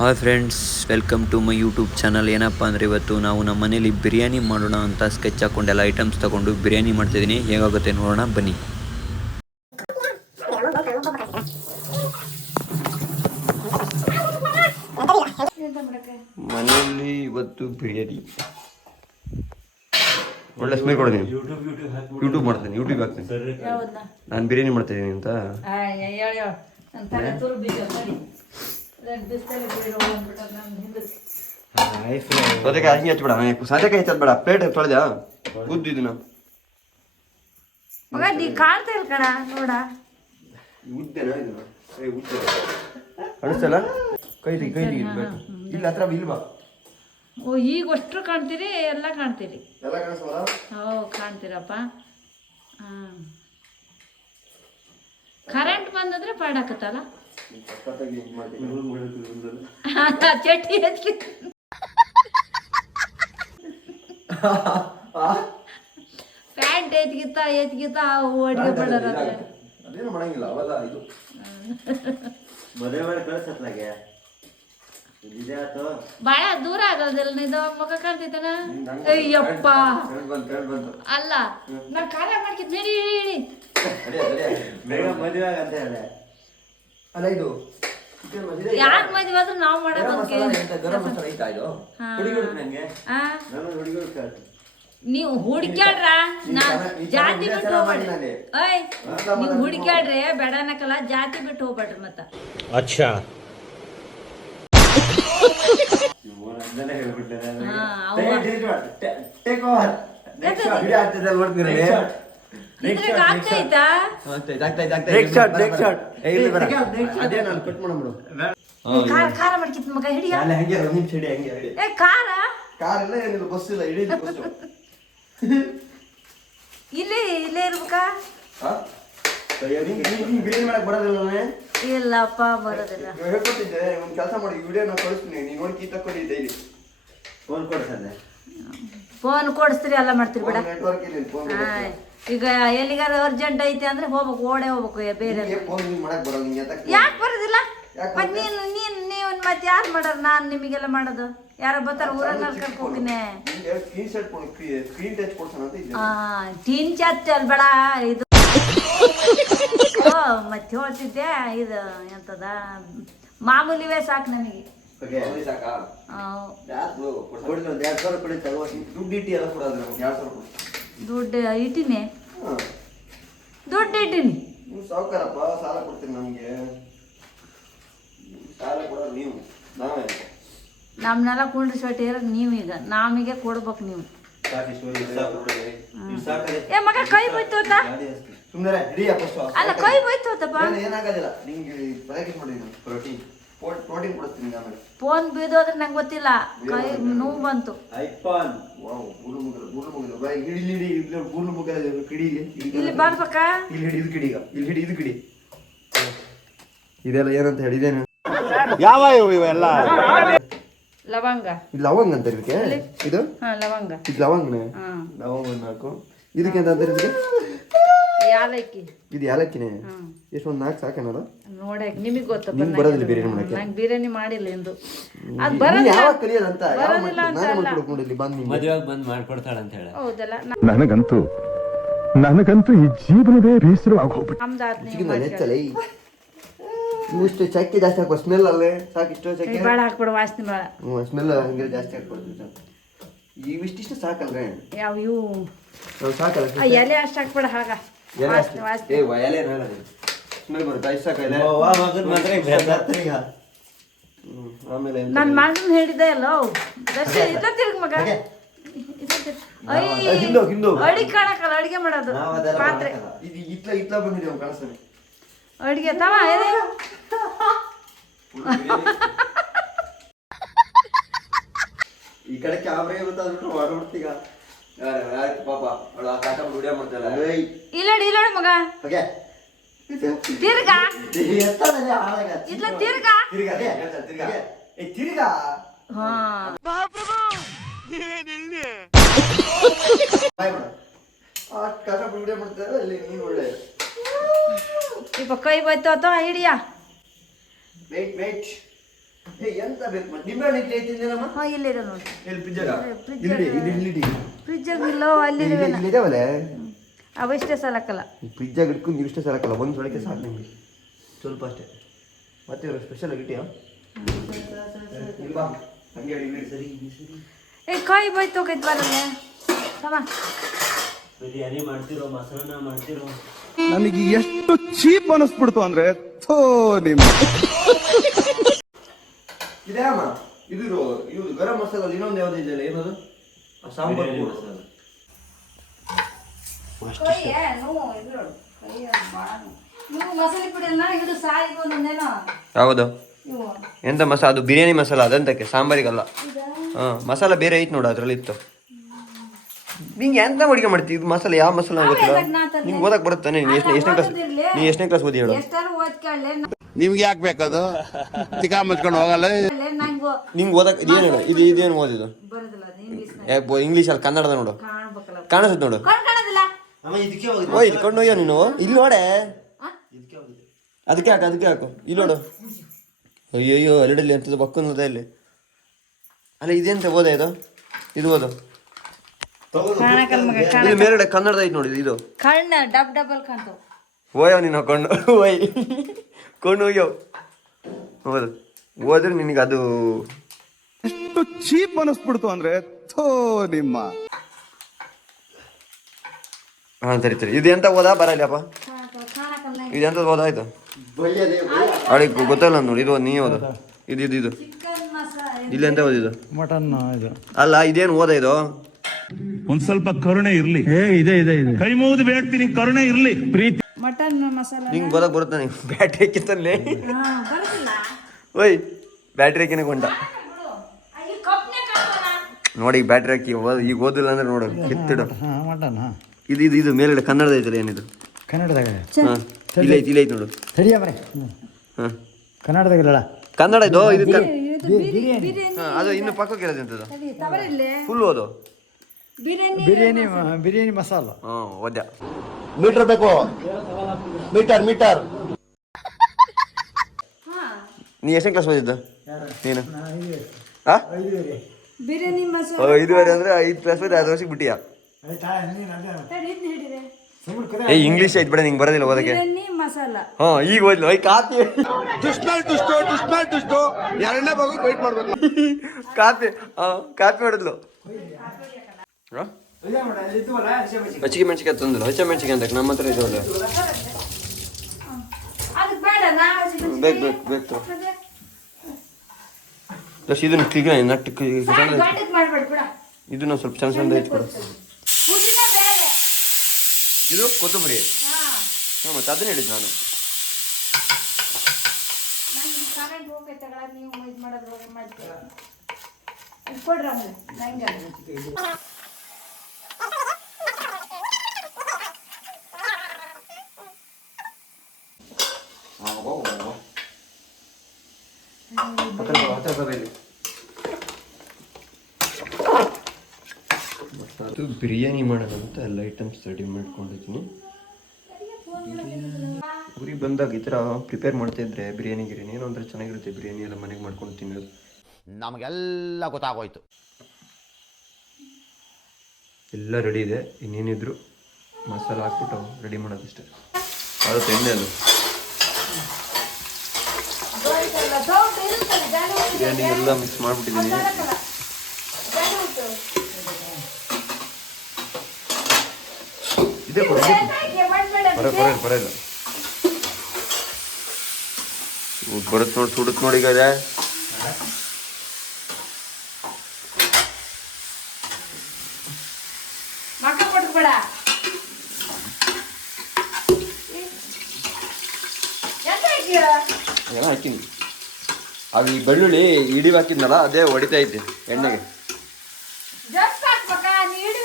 Hi friends welcome to my YouTube channel. ಏನಪ್ಪ ಅಂದರೆ ಇವತ್ತು ನಾವು ನಮ್ಮ ಮನೇಲಿ ಬಿರಿಯಾನಿ ಮಾಡೋಣ ಅಂತ ಸ್ಕೆಚ್ ಹಾಕ್ಕೊಂಡು ಎಲ್ಲ ಐಟಮ್ಸ್ ತೊಗೊಂಡು ಬಿರಿಯಾನಿ ಮಾಡ್ತಿದ್ದೀನಿ. ಹೇಗಾಗುತ್ತೆ ನೋಡೋಣ ಬನ್ನಿ. ಮನೆಯಲ್ಲಿ ಇವತ್ತು ಬಿರಿಯಾನಿ. ಒಳ್ಳೆ ಸ್ಮೆಲ್ ಕೊಡ್ತೀನಿ. ಯೂಟ್ಯೂಬ್ ಮಾಡ್ತೀನಿ ಯೂಟ್ಯೂಬ್ ಹಾಕ್ತೀನಿ. ನಾನು ಬಿರಿಯಾನಿ ಮಾಡ್ತಾ ಇದ್ದೀನಿ ಅಂತ ಸೌತೆಕಾಯಿ ಹಂಗೆ ಸೌತೆಕಾಯಿ ಪ್ಲೇಟ್ ತೊಳೆದ ಉದ್ದಿದ್ದು ಮಗ ನೀ ಕಾಣ್ತಾ ಇಲ್ಲ ಕಣ ನೋಡ. ಉದ್ದೇನಾ ಇದು? ಏ ಉದ್ದೆ. ಅನಿಸ್ತಲ್ಲ ಕೈ ತೆಗಿ ಕೈ ತೆಗಿ ಇಲ್ಲ ಹತ್ರ ಇಲ್ವಾ? ಓ ಈಗ ಅಷ್ಟು ಕಾಣ್ತೀರಿ ಎಲ್ಲ ಕಾಣ್ತೀರಿ. ಎಲ್ಲ ಕಾಣಿಸ್ಬೋದಾ? ಓ ಕಾಣ್ತೀರಪ್ಪ. ಹಾಂ. ಕರೆಂಟ್ ಬಂದ್ರೆ ಪಾಡಾಕತ್ತಲ್ಲ. ಚಟ್ನಿ ಹಚ್ಚಿ ಪ್ಯಾಂಟ್ ಎತ್ಗಿತ್ತ ಎತ್ಗಿತ್ತ ಅಡುಗೆ ಮಾಡೋರ ಅದೇನು ಮಾಡಂಗಿಲ್ಲ ಅವೆಲ್ಲ ಇದು. ಮದುವೆ ಮಾಡಿ ಕಳ್ಸತ್ಲಾಗೆ ಬಾಳ ದೂರ ಆಗೋದಿಲ್ಲ ಇದು ಮುಖ ಕಾಣ್ತೈತನ? ಅಯ್ಯಪ್ಪ ಅಲ್ಲ ನಾ ಕಾರ್ಯ ಮಾಡ್ಕಿದ್ ನಡಿ ಹೇಳಿ ಮದುವೆ ಆಗಂತ ಹೇಳಿ ಅಲ್ಲ ಇದು. ಚಿಕನ್ ಮಸಾಲೆ ಯಾರ್ ಮದ್ವೆ ಆದ್ರೂ ನಾವು ಮಾಡೋದು ನೀವು ಹುಡುಕ್ಯಾಡ್ರ? ನಾ ಜಾತಿ ಬಿಟ್ಟು ಹೋಗ್ಬೇಡ್ರಿ. ನೀವು ಹುಡುಕ್ಯಾಡ್ರಿ ಬೇಡನಕಲ್ಲ ಜಾತಿ ಬಿಟ್ಟು ಹೋಗ್ಬೇಡ್ರಿ ಮತ್ತ. ಅಚ್ಚಾ. ಹೇಳ್ಬಿಟ್ಟು. ಹಾ, ಅವ್ವ. ಆಗ್ತಿದೆ ನೋಡ್ತೀರಿ. ಖಾರ ಮಾಡ್ಕಿತ್ ಮಗ ಹಿಡಿಯ? ಅಲ್ಲ ಹಂಗೆ ಒಂದು ನಿಮಿಷ ಹಿಡಿ ಹಂಗೆ ಹಿಡಿ. ಏ ಖಾರ? ಖಾರ ಇಲ್ಲ ಏನಿಲ್ಲ ಬಸ್ ಇಲ್ಲ ಇಲ್ಲಿ ಇಲ್ಲೇ ಇರ್ಬೇಕ ಬಿರಿಯಾನಿ ಮಾಡಕ್ ಬರೋದಿಲ್ಲ ಇಲ್ಲಪ್ಪ ಬರೋದಿಲ್ಲ. ಹೇಳ್ಕೊಟ್ಟಿದ್ದೆ ಒಂದು ಕೆಲಸ ಮಾಡಿ ವಿಡಿಯೋ ನಾನು ಕಳಿಸ್ತೀನಿ. ನೀನು ನೋಡಿ ಕೀ ತಕ್ಕೊಳ್ಳಿ ಡೈಲಿ ಫೋನ್ ಕೊಡ್ಸ್ರಿ ಫೋನ್ ಕೊಡಿಸ್ತೀರಿ ಎಲ್ಲ ಮಾಡ್ತೀರಿ ಬಿಡ. ನೆಟ್ವರ್ಕ್ ಇಲ್ಲ ಫೋನ್ ಆ, ಈಗ ಎಲ್ಲಿಗಾರ ಅರ್ಜೆಂಟ್ ಐತೆ ಅಂದ್ರೆ ಹೋಗ್ಬೇಕು ಓಡೇ ಹೋಗ್ಬೇಕು ಬೇರೆ ಯಾಕೆ ಬರೋದಿಲ್ಲ? ಮತ್ತೆ ನೀನು ನೀನು ನೀವು ಮತ್ತೆ ಯಾರು ಮಾಡೋರು ನಾನು ನಿಮಗೆಲ್ಲ ಮಾಡೋದು? ಯಾರೋ ಬರ್ತಾರೆ ಊರಲ್ಲಿ ಕರ್ಕೊ ಹೋಗ್ತೀನಿ. ಸ್ಕ್ರೀನ್ ಶಾಟ್ ಸ್ಕ್ರೀನ್ ಟಚ್ ಕೊಡ್ಸೋಣ ಅಂತ ಇದ್ದೆ ಆ ಟೀನ್ ಚಾಟ್ ಅಲ್ಬೇಡ ಇದು. ಮತ್ತೆ ಹೇಳ್ತಿದ್ದೆ ಇದು ಎಂತದ? ಮಾಮೂಲಿವೇ ಸಾಕು ನನಗೆ ದುಡ್ಡು ಇಟ್ಟಿ ಎಲ್ಲ ಕೊಡೋದು ಎರಡು ಸಾವಿರ ದುಡ್ಡು ಇಟ್ಟಿನಿ. ದುಡ್ಡು ಇಟ್ಟಿನಿ. ನೀವು ಸಾವುಕಾರಪ್ಪ ಸಾಲ ಕೊಡ್ತೀನಿ ನಮಗೆ. ಸಾಲ ಕೊಡೋದು ನೀವು ನಾವೇ. ನಮ್ಮನ್ನೆಲ್ಲ ಕುಂಡ್ರಿಸ್ಬಿಟ್ಟು ಇರೋದು ನೀವೀಗ. ನಮಗೆ ಕೊಡ್ಬೇಕು ನೀವು. ಏ ಮಗ ಕೈ ಬೈತು ಅಂತ. ಸುಮ್ಮನೆ ಅಲ್ಲ ಕೈ ಬೈತು ಅಂತಪ್ಪ ಏನಾಗೋದಿಲ್ಲ. ನಿಮ್ಗೆ ಪ್ರಾಕ್ಟೀಸ್ ಮಾಡಿ ಪ್ರೋಟೀನ್ ಪ್ರೋಟೀನ್ ಕೊಡಿಸ್ತೀನಿ ಆಮೇಲೆ. ಫೋನ್ ಬೀದೋದ್ರೆ ನಂಗೆ ಗೊತ್ತಿಲ್ಲ. ಕೈ ನೋವು ಬಂತು ಐಫೋನ್. ವಾವ್ ಗುರು ಮುಗಿದ ಬೂರು ಮುಗಿದ ಬೈ ಹಿಡಿ ಹಿಡಿ ಇಲ್ಲಿ ಬೂರು ಮುಗಿದ ಕಿಡಿ ಇಲ್ಲಿ ಬರ್ಬೇಕಾ? ಇಲ್ಲಿ ಹಿಡಿ ಇದು ಕಿಡಿ ಈಗ. ಇಲ್ಲಿ ಹಿಡಿ ಇದು ಕಿಡಿ. ಇದೆಲ್ಲ ಏನಂತ ಹೇಳಿದೇನು ಲವಂಗ. ಇದು ಲವಂಗ ಅಂತ ಇದಕ್ಕೆ ಇದು? ಹಾ ಲವಂಗ. ಇದು ಲವಂಗನೇ? ಹಾ. ಲವಂಗ ಒಂದು ನಾಲ್ಕು ಇದಕ್ಕೆ ಅಂತ ಅಂತ ಇದಕ್ಕೆ ಯಾಲಕ್ಕಿ. ಇದು ಯಾಲಕ್ಕಿನೇ? ಎಷ್ಟು ಒಂದು ನಾಲ್ಕು ಸಾಕೇನಲ್ಲ? ನೋಡಕ್ ನಿಮಗೆ ಗೊತ್ತಪ್ಪ ನಿಮ್ಗೆ ಬರೋದಿಲ್ಲ ಬಿರಿಯಾನಿ ಮಾಡಕ್ಕೆ? ನಂಗೆ ಬಿರಿಯಾನಿ ಮಾಡಿಲ್ಲ ಎಂದು. ಅದು ಬರೋದಿಲ್ಲ ಯಾವಾಗ ಕಲಿಯೋದಂತ ಯಾವ ಬರೋದಿಲ್ಲ ಅಂತ ನಾನೇ ಅಲ್ಲ. ಮಾಡ್ಕೊಂಡು ನೋಡಿ ಇಲ್ಲಿ ಬಂದು ನಿಂಗೆ. ಮದುವೆಗೆ ಬಂದು ಮಾಡ್ಕೊಡ್ತಾಳೆ ಅಂತ ಹೇಳಿ. ಹೌದಲ್ಲ. ನನಗಂತೂ ನನಗಂತೂ ಈ ಜೀವನವೇ ಬೇಸರವಾಗಿ ಹೋಗ್ಬಿಟ್ಟು ನಮ್ದು ಆತ್ ನೀವು ಚಿಕನ್ ಹೆಚ್ಚಲ್ಲ ನೀವು ಇಷ್ಟು ಚಕ್ಕೆ ಜಾಸ್ತಿ ಹಾಕುವ ಸ್ಮೆಲ್ ಅಲ್ಲೇ? ಸಾಕು ಇಷ್ಟು ಚಕ್ಕೆ. ಭಾಳ ಹಾಕ್ಬಿಡು ವಾಸನೆ ಭಾಳ ಹ್ಞೂ ಸ್ಮೆಲ್ ಹಂಗೆ ಜಾಸ್ತಿ ಹಾಕ್ಬಿಡ್ತೀವಿ ಇವಿಷ್ಟಿಷ್ಟು ಸಾಕಲ್ವೇ? ಯಾವ ಇವು ನಾವು ಸಾಕಲ್ಲ ಆ ಎಲೆ ಅಷ್ಟು ಹಾಕ್ಬೇಡ ಹಾಗ. ಸಾಕಲ್ಲ ಮಗನ್ ಮಾತ್ರ ಆಮೇಲೆ ಎಂತ? ನನ್ನ ಮಗನ ಹೇಳಿದೆ ಅಲ್ಲ ತಿರ್ಗ ಮಗ. ಅಡಿಗೆ ಕಾಣಕಲ್ಲ ಅಡಿಗೆ ಮಾಡೋದು. ಪಾತ್ರೆ. ಅಡಿಗೆ ತವ ಈ ಕಡೆ ಕ್ಯಾಮ್ರಾ ಇರುತ್ತೆ ಅದ್ಬಿಟ್ಟು ಮಾಡ್ಬಿಡ್ತೀಗ ಆಯ್ತು ಪಾಪ ಅವಳು ಆ ಕಾಟ ವಿಡಿಯೋ ಮಾಡ್ತಾಳೆ. ಏಯ್. ಇಲ್ಲಡಿ ಇಲ್ಲಡಿ ಮಗ. ಓಕೆ. ತಿರ್ಗ. ಎತ್ತದಲ್ಲೇ ಹಾಳಾಗ ಇದ್ಲ ತಿರ್ಗ. ತಿರ್ಗ. ಅದೇ ತಿರ್ಗ. ಏ ತಿರ್ಗ. ಹಾ. ಬಾಯ್ ಮಾಡು. ಆ ಕಾಟ ವಿಡಿಯೋ ಅಲ್ಲಿ ನೀನು ಒಳ್ಳೆ. ಈ ಪಕ್ಕ ಬೈತು ಅಥವಾ ಹಿಡಿಯ? ವೇಟ್ ವೇಟ್ ಎಂತ ಬೇಕು ನಿಂಬೆಹಣ್ಣು ಇಟ್ಲಿ ಐತಿಂದೇನಮ್ಮ ಹಾ ಇಲ್ಲಿದೆ ನೋಡಿ. ಎಲ್ಲಿ ಫ್ರಿಜ್ಜಾಗ ಫ್ರಿಜ್ ಇಲ್ಲಿ ಇಲ್ಲಿ ಇಲ್ಲಿ ಫ್ರಿಜ್ಜಾಗ ಇಲ್ಲೋ ಅಲ್ಲಿದೆ ಇದಾವಲ್ಲ ಅವಷ್ಟೇ ಸಾಲಕ್ಕಲ್ಲ ಫ್ರಿಜ್ಜಾಗ ಇಟ್ಕೊಂಡು ನೀವು ಇಷ್ಟೇ ಸಾಲಕ್ಕಲ್ಲ ಒಂದು ಸೊಳಕ್ಕೆ ಸಾಕು ನಿಮಗೆ. ಸ್ವಲ್ಪ ಅಷ್ಟೇ. ಮತ್ತೆ ಇವರು ಸ್ಪೆಷಲ್ ಹಂಗೆ ಹೇಳಿ ಸರಿ ಏ ಕಾಯಿ ಬೈತ್ ಹೋಗೈತ್ ಬರಲ್ಲ ತಮ್ಮ ಬಿರಿಯಾನಿ ಮಾಡ್ತಿರೋ ಮೊಸರನ್ನ ಮಾಡ್ತಿರೋ. ನನಗೆ ಎಷ್ಟು ಚೀಪ್ ಅನಿಸ್ಬಿಡ್ತು ಅಂದ್ರೆ ಥೋ ನಿಮ್ಮ ಇದೇ ಅಮ್ಮ. ಇದು ಇದು ಗರಂ ಮಸಾಲ ಇನ್ನೊಂದು ಯಾವ್ದು ಇದೆಯಲ್ಲ ಏನದು? ಆ ಸಾಂಬಾರ್ ಪುಡಿ. ಮಸಾಲೆ ಹೌದು. ಎಂತ ಮಸಾಲ ಅದು ಬಿರಿಯಾನಿ ಮಸಾಲ ಅದಂತಕ್ಕೆ ಸಾಂಬಾರಿಗಲ್ಲ. ಹಾಂ ಮಸಾಲ ಬೇರೆ ಐತೆ ನೋಡು ಅದ್ರಲ್ಲಿ ಇತ್ತು. ನಿಂಗೆ ಎಂತ ಅಡುಗೆ ಮಾಡ್ತೀವಿ ಇದು ಮಸಾಲೆ ಯಾವ ಮಸಾಲ ಗೊತ್ತಿಲ್ಲ? ನಿಮ್ಗೆ. ನಿಂಗೆ ಓದಕ್ಕೆ ಬರುತ್ತಾನೆ ನೀನು ಎಷ್ಟನೇ ಎಷ್ಟನೇ ಕ್ಲಾಸ್. ನೀ ಎಷ್ಟನೇ ಕ್ಲಾಸ್ ಓದಿ ಹೇಳು. ಎಷ್ಟಾರು ಓದ್ಕೊಳ್ಳೆ. ನಿಮ್ಗೆ ಯಾಕೆ ಬೇಕದು? ಚಿಕ್ಕ ಮುಚ್ಕೊಂಡು ಹೋಗಲ್ಲ. ನಂಗೆ ಓದಕ್ಕೆ ಇದೇನು ಇದು ಇದೇನು ಅದು ಇಂಗ್ಲೀಷ್ ಇಂಗ್ಲೀಷ್ ಅಲ್ಲಿ ಕನ್ನಡದ ನೋಡು. ಕಾಣ್ಬೇಕಲ್ಲ. ಕಾಣಿಸುತ್ತೆ ನೋಡು. ಓ ಇದ್ಕೊಂಡು ಅಮ್ಮ ಇದಕ್ಕೆ ಹೋಗಿದೆ. ಓಯ್ ಇಟ್ಕೊಂಡು ಹೋಯ್ಯ ನೀನು? ಇಲ್ಲಿ ನೋಡೆ. ಅದಕ್ಕೆ ಹಾಕು ಅದಕ್ಕೆ ಹಾಕು. ಇಲ್ಲಿ ನೋಡು. ಅಯ್ಯಯ್ಯೋ ಎರಡಲ್ಲಿ ಅಂತದ್ದು ಓದ ಇಲ್ಲಿ. ಅಲ್ಲ ಇದೆಂತ ಓದ ಇದು? ಇದು ಓದು. ಇಲ್ಲಿ ಮೇಲ್ಗಡೆ ಕನ್ನಡದ ಐತೆ ನೋಡಿ ಇದು. ಕಣ್ಣ ಡಬ್ ಡಬಲ್ ಓಯೋ ನೀನು ಕಣ್ಣು. ಓಯ್. ಕೊಂಡು ಹೋಗ್ಯೋ. ಹೌದು ಹೋದ್ರೆ ನಿನಗೆ ಅದು ಎಷ್ಟು ಚೀಪ್ ಅನಿಸ್ಬಿಡ್ತು ಅಂದ್ರೆ ಥೋ ನಿಮ್ಮ. ಹಾ ಸರಿ ಸರಿ. ಇದು ಎಂತ ಓದಾ ಬರಲ್ಲಪ್ಪ ಕಾಣಕಲ್ಲ ಇದು ಎಂತ ಓದಾಯ್ತು ಅಡಿ ಗೊತ್ತಲ್ಲ ನೋಡಿ ಇದು ನೀ ಓದು ಇದು ಇದು ಇದು. ಚಿಕನ್ ಮಸಾಲೆ ಇಲ್ಲಿ ಎಂತ ಓದಿದ್ದು ಮಟನ್ ಇದು? ಅಲ್ಲ ಇದೇನು ಓದ ಇದು? ಒಂದ್ ಸ್ವಲ್ಪ ಕರುಣೆ ಇರ್ಲಿ. ಏ ಇದೆ ಇದೆ ಇದೆ. ಕೈ ಮುಗಿದು ಬೇಡ್ತೀನಿ ಕರುಣೆ ಇರ್ಲಿ. ಪ್ರೀತಿ. ಮಟನ್ ಮಸಾಲ ನಿಂಗೆ ಬರಕ್ ಬರುತ್ತೆ ನಿಂಗೆ? ಬ್ಯಾಟ್ ಹಾಕಿತ್ತಲ್ಲೇ? ಓಯ್ ಬ್ಯಾಟ್ರಿ ಹಾಕಿನ ಗೊಂಡ. ನೋಡಿ ಈಗ ಬ್ಯಾಟ್ರಿ ಹಾಕಿ ಓದ್- ಈಗ ಓದಿಲ್ಲ ಅಂದ್ರೆ ನೋಡು ಕಿತ್ತಿಡು. ಇದು ಇದು ಇದು ಮೇಲ್ಗಡೆ ಕನ್ನಡದ ಐತಲ್ಲ ಏನಿದು? ಕನ್ನಡದಾಗ. ಹಾಂ ಇಲ್ಲ ಐತಿ ಇಲ್ಲ ಐತಿ ನೋಡು. ಸರಿಯಾ ಮರೆ ಹಾಂ. ಕನ್ನಡದಾಗಿರಲ್ಲ ಕನ್ನಡ ಇದು ಇದು ಕ- ಬಿರಿಯಾನಿ ಹಾ, ಅದು ಇನ್ನು ಪಕ್ಕಕ್ಕೆ ಇರೋದು ಎಂತದು ತವರಿಲ್ಲೇ ಫುಲ್ ಓದು. ಬಿರಿಯಾನಿ ಬಿರಿಯಾನಿ ಬಿರಿಯಾನಿ ಮಸಾಲ. ಹಾಂ ಓದ್ಯ. ಮೀಟರ್ ಬೇಕು. Metre metre. ನೀ ಎಷ್ಟನೇ ಕ್ಲಾಸ್ ಓದಿದ್ದು? ನೀನು? ಐದುವರೆ ಅಂದ್ರೆ ಐದು ಕ್ಲಾಸ್ ಐದು ವರ್ಷಕ್ಕೆ ಬಿಟ್ಟಿಯಾ? ಏ ಇಂಗ್ಲೀಷ್ ಐತ್ ಬಿಡ ನಿಂಗೆ ಬರೋದಿಲ್ಲ ಓದಕ್ಕೆ. ಬಿರಿಯಾನಿ ಮಸಾಲ. ಹಾ ಈಗ ಓದ್ಲು. ಐ ಕಾಪಿ ಟು ದುಷ್ಟು ಟು ದುಷ್ಟು. ಎರಡನೇ ಭಾಗ ವೇಟ್ ಮಾಡ್ಬೇಕು. ಕಾಪಿ ಹಾ ಕಾಪಿ ಮಾಡಿದ್ಲು ಹಚ್ಚಿಗೆ ಮೆಣಸಿಗೆ ತಂದ್ರು ಹಚ್ಚ ಮೆಣಸಿಗೆ ಅಂತ ನಮ್ಮ ಹತ್ರ ಇದೆ ಅದಕ್ಕೆ ಬೇಡ ನಾವು ಬೇಕು ಬೇಕು ಬೇಕು. ದರ್ಶ್ ಇದನ್ನು ಮಾಡ್ಬೇಡ ಬಿಡ. ಇದನ್ನ ಸ್ವಲ್ಪ ಚೆನ್ನಾಗ್ ಚೆಂದ ಐತಿ ಕೊಡು ಪುದೀನ ಬೇಡ ಇದು ಕೊತ್ತಂಬರಿ. ಹಾ. ಮತ್ತೆ ಅದನ್ನ ಹೇಳಿದ್ ನಾನು. ನಂಗೆ ಅದು ಬಿರಿಯಾನಿ ಮಾಡೋದಂತ ಎಲ್ಲ ಐಟಮ್ಸ್ ರೆಡಿ ಮಾಡ್ಕೊಂಡಿದ್ದೀನಿ. ಊರಿಗೆ ಬಂದಾಗ ಈ ಥರ ಪ್ರಿಪೇರ್ ಮಾಡ್ತಾ ಇದ್ರೆ ಬಿರಿಯಾನಿ ಗಿರಿಯಾನಿ ಏನೋ ಅಂದರೆ ಚೆನ್ನಾಗಿರುತ್ತೆ ಬಿರಿಯಾನಿ ಎಲ್ಲ ಮನೆಗೆ ಮಾಡ್ಕೊಂಡು ತಿನ್ನೋದು. ನಮಗೆಲ್ಲ ಗೊತ್ತಾಗೋಯ್ತು. ಎಲ್ಲ ರೆಡಿ ಇದೆ ಇನ್ನೇನಿದ್ರು ಮಸಾಲ ಹಾಕ್ಬಿಟ್ಟು ರೆಡಿ ಮಾಡೋದಷ್ಟೇ. ಅದು ಎಣ್ಣೆ ಅದು. ಬಿರಿಯಾನಿ ಎಲ್ಲ ಮಿಕ್ಸ್ ಮಾಡಿಬಿಟ್ಟಿದ್ದೀನಿ. ಇದೆ ಕೊಡು ಬರ ಬರಲ್ಲ ಬರುತ್ತೆ ನೋಡಿ ಸುಡುತ್ತೆ ನೋಡಿ ಈಗ ಇದೆ. ಮಕ್ಕ ಕೊಟ್ಬೇಡ ಎಂತ ಹಾಕಿಯ ಎಲ್ಲ ಹಾಕಿನಿ ಅದು ಈ ಬೆಳ್ಳುಳ್ಳಿ ಇಡಿ ಹಾಕಿದ್ನಲ್ಲ ಅದೇ ಹೊಡಿತಾ ಐತೆ ಎಣ್ಣೆಗೆ. ಇರ್ಲಿ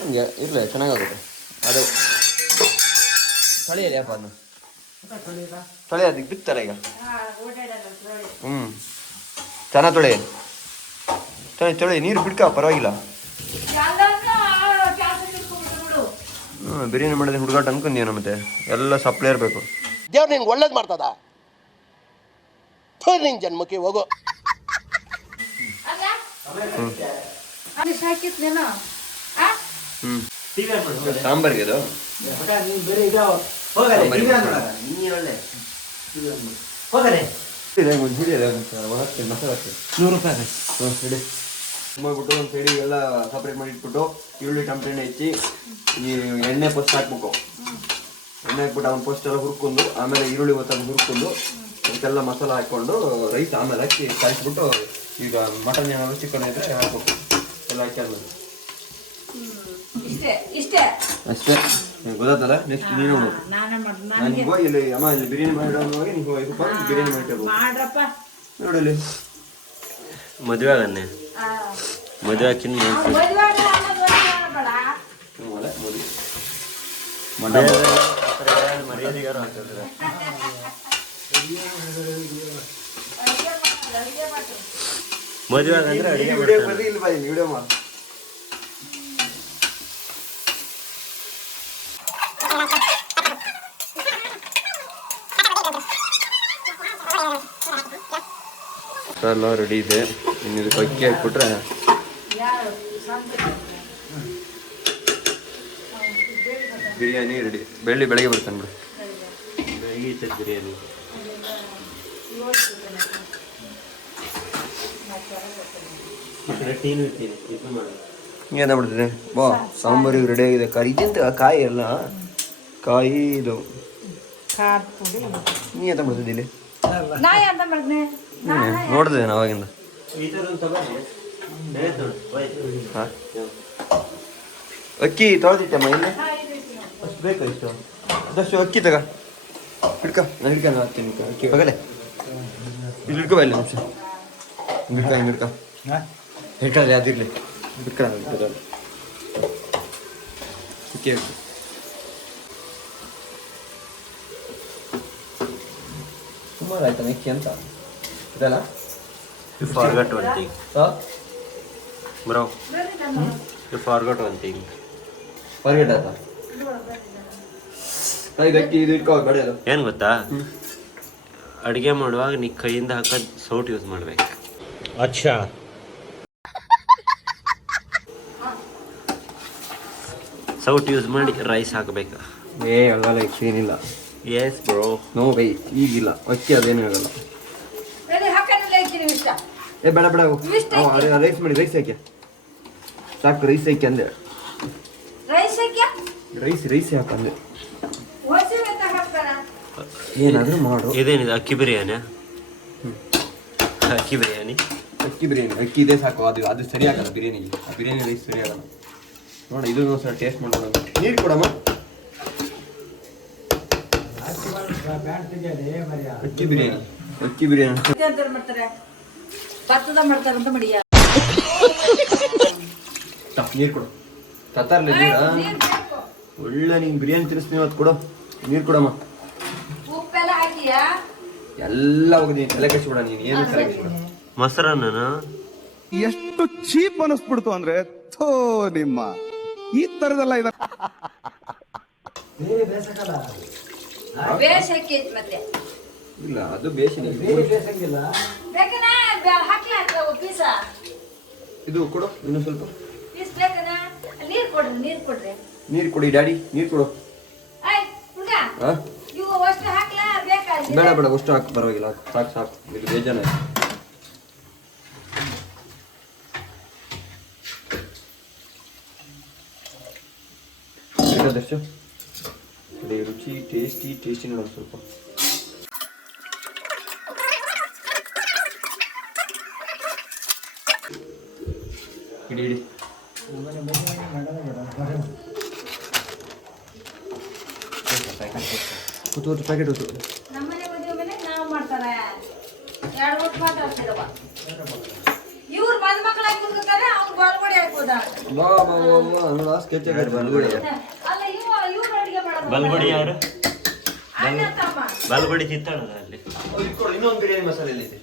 ಹಂಗೆ ಇರಲಿ ಚೆನ್ನಾಗಾಗುತ್ತೆ. ಅದು ತೊಳೆಯಲ್ಲ ಅಪ್ಪ ಅದನ್ನು? ತೊಳೆ ಅದಕ್ಕೆ ಬಿತ್ತಾರೆ ಈಗ. ಹ್ಞೂ ಚೆನ್ನಾಗಿ ತೊಳೆ. ತೊಳೆ ತೊಳೆ ನೀರು ಬಿಡ್ಕ ಪರವಾಗಿಲ್ಲ. ಹ್ಞೂ ಬಿರಿಯಾನಿ ಮಾಡಿದ್ರೆ ಹುಡುಗಾಟ ಅನ್ಕೊಂಡೀನ ಮತ್ತೆ ಎಲ್ಲ ಸಪ್ಲೈ ಇರಬೇಕು. ದೇವ್ರು ನಿಂಗೆ ಒಳ್ಳೇದು ಮಾಡ್ತದ? ನಿನ್ ಜನ್ಮಕ್ಕೆ ಹೋಗೋ ಸಾಂಬಾರ್ಗೆ ಅದು. ನೂರು ರೂಪಾಯಿ. ಮಾಡ್ಬಿಟ್ಟು ಒಂದು ಸೈಡಿ ಎಲ್ಲ ಸಪ್ರೇಟ್ ಮಾಡಿ ಇಟ್ಬಿಟ್ಟು ಈರುಳ್ಳಿ ಟೊಮೆಟೊ ಎಣ್ಣೆ ಹೆಚ್ಚಿ ಈ ಎಣ್ಣೆ ಫಸ್ಟ್ ಹಾಕ್ಬೇಕು ಎಣ್ಣೆ ಹಾಕ್ಬಿಟ್ಟು ಅವ್ನ ಪೋಸ್ಟ್ ಎಲ್ಲ ಹುರ್ಕೊಂಡು ಆಮೇಲೆ ಈರುಳ್ಳಿ ಒತ್ತನ್ನು ಹುರ್ಕೊಂಡು ಅದಕ್ಕೆಲ್ಲ ಮಸಾಲ ಹಾಕ್ಕೊಂಡು ರೈಸ್ ಆಮೇಲೆ ಹಾಕಿ ಕಾಯಿಸ್ಬಿಟ್ಟು ಈಗ ಮಟನ್ ಏನಾದ್ರು ಚಿಕನ್ ಇದ್ರೆ ಹಾಕ್ಬೇಕು ಎಲ್ಲ ಹಾಕಿ ಆಮೇಲೆ ಇಷ್ಟೇ ಇಷ್ಟೇ ಅಷ್ಟೇ ನಿಂಗೆ ಗೊತ್ತಾತಲ್ಲ ನೆಕ್ಸ್ಟ್ ನೀನು ನನಗೆ ನಾನೇ ಮಾಡ್ ನಾನು ಈಗ ಹೋಗಿ ಇಲ್ಲಿ ಅಮ್ಮ ಇಲ್ಲಿ ಬಿರಿಯಾನಿ ಮಾಡಿರೋವಾಗ ನೀವು ಐದು ಬಿರಿಯಾನಿ ಮಾಡಿರ್ಬೋದು ನೋಡಿ ಇಲ್ಲಿ ಮದುವೆ ಆಗನ್ನೆ ಮದುವೆ ಹಾಕಿನ ಮದುವೆ ಮದ್ವೆ ಹಾಕಿದ್ರೆ ಮದುವೆ ಅಡಿಗೆ ವಿಡಿಯೋ ಬರ್ರಿ ಇಲ್ಲಿ ವಿಡಿಯೋ ಮಾಡಿ. ಎಲ್ಲ ರೆಡಿ ಇದೆ. ಇನ್ನು ಇದಕ್ಕೆ ಅಕ್ಕಿ ಹಾಕ್ಬಿಟ್ರೆ ಬಿರಿಯಾನಿ ರೆಡಿ ಬೆಳ್ಳಿ ಬೆಳಗ್ಗೆ ಬರ್ತಾನೆ ಬಿಡು. ಬೆಳಗ್ಗೆ ಬಿರಿಯಾನಿ. ಏನು ಬಿಡ್ತಿದೆ ಬಾ ಸಾಂಬಾರಿಗೆ ರೆಡಿ ಆಗಿದೆ ಕಾಯಿ ಇದೆಂತ ಕಾಯಿ ಎಲ್ಲ ಕಾಯಿ ಇದು. ನೀ ಎಂತ ಬಿಡ್ತಿದ್ದಿ ಇಲ್ಲಿ? ನೋಡಿದೆ ಅವಾಗಿಂದ. ಹೋಯ್ತು. ಹಾ? ಅಕ್ಕಿ ತೊಳೆದಿಟ್ಟಮ್ಮ ಇಲ್ಲಿ ಅಷ್ಟು ಬೇಕು ಇಷ್ಟು? ಅದಷ್ಟು ಅಕ್ಕಿ ತಗ. ಹಿಡ್ಕ ನಾನು ಹಿಡ್ಕ ನಾನು ಹಾಕ್ತೀನಿ ಹಿಡ್ಕ. ಅಕ್ಕಿ ಹೋಗಲೆ ಇಲ್ಲಿ ಹಿಡ್ಕೊ ಬಾ ಇಲ್ಲಿ ನಿಮಿಷ ಹಿಡ್ಕ ಹಿಂಗೆ ಹಿಡ್ಕ ಹಿಡ್ಕೊಳ್ಳಿ ಅದಿರಲಿ ಹಿಡ್ಕ ಹಿಡ್ಕೊಳ್ಳಿ ಅಕ್ಕಿ ಹಿಡ್ಕೊ ಸುಮಾರು ಆಯ್ತಾ ಅಕ್ಕಿ ಅಂತ ಇದಲ್ಲ You forgot one thing. ಹಾಂ Bro, you forgot one thing. ಹೊರಗಡೆ ಆಯ್ತಾ ಏನ್ ಗೊತ್ತಾ? ಅಡಿಗೆ ಮಾಡುವಾಗ ನೀ ಕೈಯಿಂದ ಹಾಕೋದ್ ಸೌಟ್ ಯೂಸ್ ಮಾಡ್ಬೇಕು. ಅಚ್ಚಾ. ಸೌಟ್ ಯೂಸ್ ಮಾಡಿ ರೈಸ್ ಹಾಕಬೇಕು. ಏ ಅಲ್ಲ ಏನಿಲ್ಲ ಎಸ್ ಬ್ರೋ ನೋ ಬೈ ಈಗಿಲ್ಲ. ಅಕ್ಕಿ ಅದೇನು ಆಗಲ್ಲ ಏ ಬೇಡ ಬೇಡ. ರೈಸ್ ಮಾಡಿ ರೈಸ್ ಹಾಕಿ ಸಾಕು ರೈಸ್ ಹಾಕಿ ಅಂದೆ. ರೈಸ್ ಹಾಕ್ಯ? ರೈಸ್ ರೈಸ್ ಹಾಕಂದೆ. ಏನಾದರೂ ಮಾಡು. ಇದೇನಿದೆ? ಅಕ್ಕಿ ಬಿರಿಯಾನಿ ಅಕ್ಕಿ ಬಿರಿಯಾನಿ? ಅಕ್ಕಿ ಬಿರಿಯಾನಿ. ಅಕ್ಕಿ ಇದೆ ಸಾಕು. ಅದು ಅದು ಸರಿ ಆಗಲ್ಲ ಬಿರಿಯಾನಿ. ಆ ಬಿರಿಯಾನಿ ರೈಸ್ ಸರಿ ಆಗಲ್ಲ ನೋಡಿ ಇದನ್ನು ಒಂದ್ಸಲ ಟೇಸ್ಟ್ ಮಾಡೋಣ ನೀರು ಕೊಡಮ್ಮ. ಅಕ್ಕಿ ಬಿರಿಯಾನಿ. ಅಕ್ಕಿ ಬಿರಿಯಾನಿ. ಭತ್ತದ ಮಾಡ್ತಾರಂತ ಮಡಿಯ. ನೀರು ಕೊಡು. ತತ್ತಾರ್ಲಿ ನೀರ? ಒಳ್ಳೆ ನೀನು ಬಿರಿಯಾನಿ ತಿನ್ನಿಸ್ತೀನಿ ಇವತ್ತು ಕೊಡು. ನೀರು ಕೊಡಮ್ಮ. ಎಲ್ಲ ಹೋಗಿ ತಲೆ ಕೆಡಿಸ್ಬಿಡ ನೀನು ಏನು ತಲೆ ಕೆಡಿಸ್ಬಿಡ ಮೊಸರನ್ನ ಎಷ್ಟು ಚೀಪ್ ಅನಿಸ್ಬಿಡ್ತು ಅಂದ್ರೆ ಥೋ ನಿಮ್ಮ. ಈ ತರದಲ್ಲ ಇದ. ಇಲ್ಲ ಅದು ಬೇಸಿನ ಇದು ಕೊಡು ಇನ್ನೂ ಸ್ವಲ್ಪ. ಪೀಸ್ ಬೇಕನ ನೀರ್ ಕೊಡ್ರಿ ನೀರ್ ಕೊಡ್ರಿ. ನೀರು ಕೊಡಿ ಡ್ಯಾಡಿ ನೀರು ಕೊಡು ಆಯ್ ಹುಡ್ಗ ಹಾ ಇವು ಅಷ್ಟು ಹಾಕ್ಲಾ ಬೇಕಾ ಬೇಡ ಬೇಡ ಅಷ್ಟು ಹಾಕು ಪರವಾಗಿಲ್ಲ. ಹಾಕು. ಸಾಕು ಸಾಕು. ಇದು ಬೇಜಾನ ಬೇಕಾದಷ್ಟು? ಅದೇ ರುಚಿ ಟೇಸ್ಟಿ ಟೇಸ್ಟಿ ನೋಡೋದು ಸ್ವಲ್ಪ. ಇಡಿ ಇಡಿ. ಕೂತು ಪ್ಯಾಕೆಟ್ ಹೊತ್ತು ನಮ್ಮನೆ ಮದುವೆ ಮೇಲೆ ನಾವು ಮಾಡ್ತಾರೆ ಎರಡು ಮಾತಾಡ್ತಿರವ ಇವ್ರು ಬಂದ್ ಮಕ್ಕಳಾಗಿ ಕುತ್ಕೊತಾರೆ ಬಾಲ್ಗೊಡಿ ಹಾಕ್ಬೋದ ಬಲ್ಗುಡಿ ಅಲ್ಲ ಇವ ಇವ್ರು ಅಡಿಗೆ ಮಾಡೋದು ಬಲ್ಬಡಿ ಯಾರು? ಅಣ್ಣ ತಮ್ಮ ಬಲ್ಬಡಿ ತಿಂತಾಳಲ್ಲ ಅಲ್ಲಿ. ಇನ್ನೊಂದು ಬಿರಿಯಾನಿ ಮಸಾಲೆ ಎಲ್ಲಿದೆ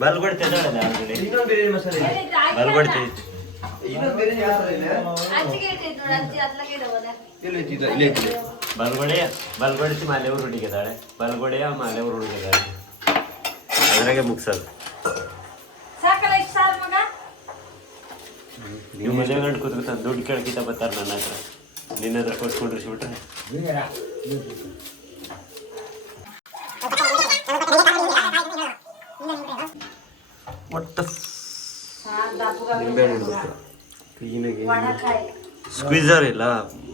ಬಲ್ಬಡಿ ತಿಂತಾಳಲ್ಲ ಅಲ್ಲಿ. ಇನ್ನೊಂದು ಬಿರಿಯಾನಿ ಮಸಾಲೆ ಇದೆ? ಆಯ್ತಲ್ಲ? ಬಲ್ಬಡಿ ತಿಂತ ಇನ್ನೊಂದು ಬಿರಿಯಾನಿ ಮಸಾಲೆ ಇದೆ? ಅಜ್ಜಿಗೆ ಇಟ್ಟಿದ್ದು ನೋಡಿ, ಅಜ್ಜಿ ಅತ್ಲಗೆ ಇಲ್ಲೇ ಹುಡುಗಿದಾಳೆ. ಹುಡುಗಿದಾಳೆ. ಅದ್ರಾಗೆ ಮುಗ್ಸೋದು. ಸಾಕಲ್ಲ ಇಷ್ಟು ಸಾರು ಮಗ? ನೀವು ಮದುವೆ ಗಂಡು ಕೂತ್ಕೊತ ದುಡ್ಡು ಕೇಳಕ್ಕಿಂತ ಬರ್ತಾರೆ ನನ್ನ ಹತ್ರ. ನಿನ್ನ ಹತ್ರ ಕೊಟ್ಕೊಂಡ್ರೆ ಬಿಟ್ರೆ ಒಟ್ಟು ಇಡ್ಬೇಕು ಕ್ಲೀನಾಗಿ ಸ್ಕ್ವೀಸರ್ ಇಲ್ಲ.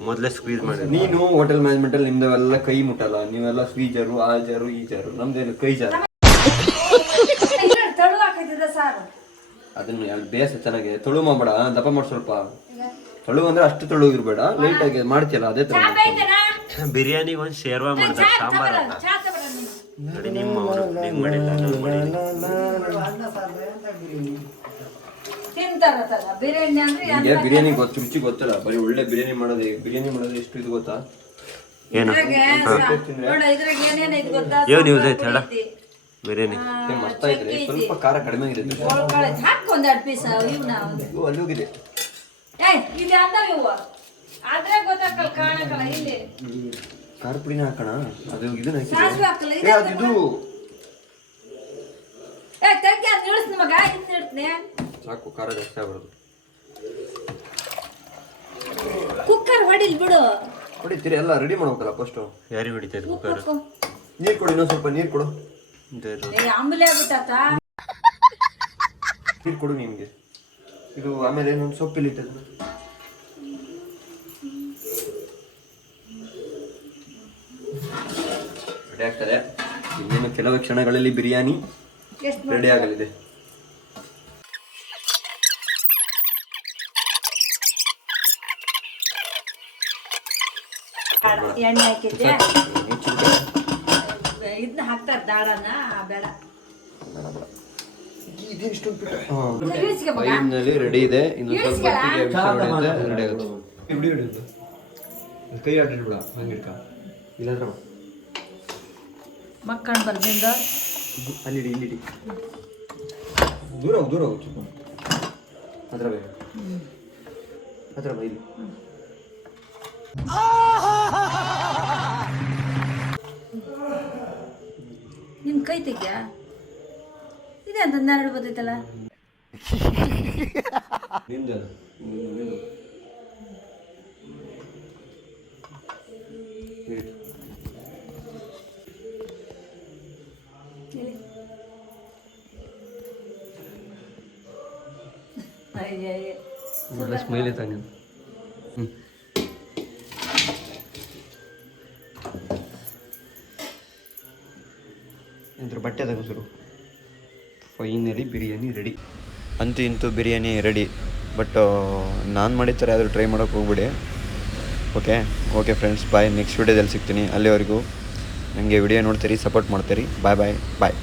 ಮೊದಲೇ ಸ್ಕ್ವೀಸ್ ಮಾಡಿ ನೀನು ಹೋಟೆಲ್ ಮ್ಯಾನೇಜ್ಮೆಂಟಲ್ಲಿ ನಿಮ್ದೆಲ್ಲ ಕೈ ಮುಟ್ಟಲ್ಲ. ನೀವೆಲ್ಲ ಸ್ವೀಜರು ಆ ಜಾರು ಈ ಜಾರು ನಮ್ದೇನು ಕೈ ಜಾರು. ಸಾರು ಅದನ್ನು ಅಲ್ಲಿ ಬೇಸ ಚೆನ್ನಾಗಿ ತೊಳು ಮಾಡಬೇಡ ದಪ್ಪ ಮಾಡಿ ಸ್ವಲ್ಪ. ತೊಳು ಅಂದ್ರೆ ಅಷ್ಟು ತೊಳು ಇರಬೇಡ ಲೈಟ್ ಆಗಿ ಮಾಡ್ತಿಯಲ್ಲ ಅದೇ ತರ ಬಿರಿಯಾನಿ ಒಂದು ಶೇರ್ವಾ ಮಾಡ್ತಾರೆ ಸಾಂಬಾರ್ ನೋಡಿ ನಿಮ್ಮ ನಿಂಗೆ ಮಾಡಿಲ್ಲ. ನಾನು ತಗ ಬಿರಿಯಾನಿ. ಗೊತ್ತು ರುಚಿ ಗೊತ್ತಲ್ಲ? ಬರೀ ಒಳ್ಳೆ ಬಿರಿಯಾನಿ ಮಾಡೋದು ಬಿರಿಯಾನಿ ಮಾಡೋದು ಎಷ್ಟು ಇದು ಗೊತ್ತಾ? ಏನು ಏನು ಯೂಸ್ ಆಯ್ತು ಹೇಳ. ಬಿರಿಯಾನಿ. ಮಸ್ತ್ ಸ್ವಲ್ಪ ಖಾರ ಕಡಿಮೆ ಇರುತ್ತೆ ಹಾಕ್ ಒಂದೆರಡು ಪೀಸ್ ಇವ್ನ. ಇದು ಅಲ್ಲಿ ಹೋಗಿದೆ. ಏಯ್ ಇಲ್ಲಿ ಅಂದಾವ ಇವು. ಆದ್ರೆ ಗೊತ್ತಾಕಲ್ಲ ಕಾಣಕಲ್ಲ ಇಲ್ಲಿ. ಖಾರ ಪುಡಿನ ಹಾಕೋಣ. ಅದು ಇದನ್ನ ಸಾಸ್ವೆ ಹಾಕಲ್ಲ, ಇದೆ ಅದು ಇದು ಏ ತೆಗ್ಯ ನಿಲ್ಸ್ ಮಗ ಇದ್ ಇಡ್ತೀನಿ. ಸಾಕು ಖಾರ ಜಾಸ್ತಿ ಆಗ್ಬಾರ್ದು. ಕುಕ್ಕರ್ ಹೊಡಿಲ್ ಬಿಡು. ಹೊಡಿತೀರಿ ಎಲ್ಲ ರೆಡಿ ಮಾಡ್ಬೇಕಲ್ಲ ಫಸ್ಟು ಯಾರಿಗೆ ಹೊಡಿತೈತೆ ಕುಕ್ಕರ್ ನೀರು ಕೊಡಿ ಇನ್ನೊಂದು ಸ್ವಲ್ಪ ನೀರು ಕೊಡು. ಏ ಆಂಬಲೆ ಆಗ್ಬಿಟ್ಟಾತ ನೀರು ಕೊಡು ನಿಮಗೆ. ಇದು ಆಮೇಲೆ ಇನ್ನೊಂದು ಸೊಪ್ಪಿಲ್ಲ ಇಟ್ಟದ್ದು. ರೆಡಿ ಆಗ್ತದೆ? ಇನ್ನೇನು ಕೆಲವು ಕ್ಷಣಗಳಲ್ಲಿ ಬಿರಿಯಾನಿ ಎಷ್ಟು ರೆಡಿ ಆಗಲಿದೆ. ಎಣ್ಣೆ ಹಾಕಿದ್ದೆ ಇದನ್ನ ಹಾಕ್ತಾರೆ ದಾಳನ ಬೇಡ. ರೆಡಿ ಇದೆ ಇನ್ನು ಸ್ವಲ್ಪ? ಹೊತ್ತಿಗೆ ರೆಡಿ ಆಗುತ್ತೆ. ಕೈ ಆಡಿಡ್ಬಿಡ ಹಂಗಿಡ್ಕ ಇಲ್ಲಾಂದ್ರೆ. ಮಕ್ಕಳು ಬರ್ದಿಂದ. ಅಲ್ಲಿ ಇಡಿ ಇಲ್ಲಿ ಇಡಿ. ದೂರ ಹೋಗು ದೂರ ಹೋಗು ಸ್ವಲ್ಪ ಹತ್ರ ಬೇಗ ಹತ್ರ ಬಾ ಕೈ ತೆಗ್ಯಾ ಇದೆ ಅಂತ ನೆರಳು. ಒಳ್ಳೆ ಸ್ಮೈಲ್ ಐತ ನೀನು ಹ್ಞೂ ಬಟ್ಟೆ ತಗೋಸರು ಫೈನಲಿ ಬಿರಿಯಾನಿ ರೆಡಿ ಅಂತೂ ಇಂತೂ ಬಿರಿಯಾನಿ ರೆಡಿ ಬಟ್ ನಾನು ಮಾಡಿದ ಥರ ಯಾವುದು ಟ್ರೈ ಮಾಡೋಕೆ ಹೋಗ್ಬಿಡಿ. Okay okay friends bye next ವಿಡಿಯೋದಲ್ಲಿ ಸಿಗ್ತೀನಿ. ಅಲ್ಲಿವರೆಗೂ. ನನಗೆ ವಿಡಿಯೋ ನೋಡ್ತೀರಿ ಸಪೋರ್ಟ್ ಮಾಡ್ತೀರಿ. ಬಾಯ್ ಬಾಯ್ ಬಾಯ್